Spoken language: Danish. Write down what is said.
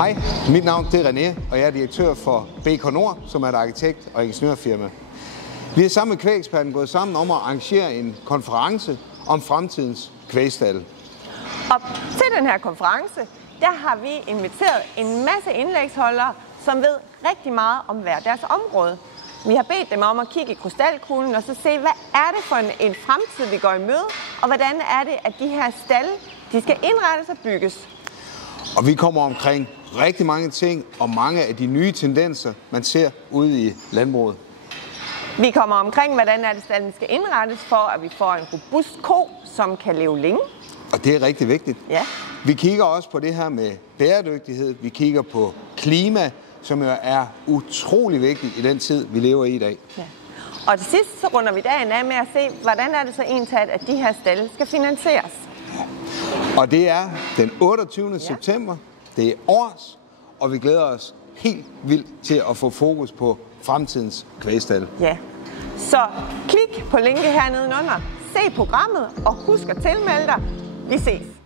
Hej, mit navn er René, og jeg er direktør for BK Nord, som er et arkitekt- og ingeniørfirma. Vi er sammen med Kvægeksperten gået sammen om at arrangere en konference om fremtidens kvægstalde. Og til den her konference, der har vi inviteret en masse indlægsholdere, som ved rigtig meget om hver deres område. Vi har bedt dem om at kigge i krystalkuglen og så se, hvad er det for en fremtid, vi går i møde, og hvordan er det, at de her stalde, de skal indrettes og bygges. Og vi kommer omkring rigtig mange ting og mange af de nye tendenser, man ser ude i landbruget. Vi kommer omkring, hvordan er det, stalden skal indrettes for, at vi får en robust ko, som kan leve længe. Og det er rigtig vigtigt. Ja. Vi kigger også på det her med bæredygtighed. Vi kigger på klima, som jo er utrolig vigtigt i den tid, vi lever i dag. Ja. Og til sidst så runder vi dagen af med at se, hvordan er det så egentlig, at de her stalde skal finansieres. Og det er den 28. september. Det er års, og vi glæder os helt vildt til at få fokus på fremtidens kvægstalde. Ja. Så klik på linket hernede under, se programmet og husk at tilmelde dig. Vi ses.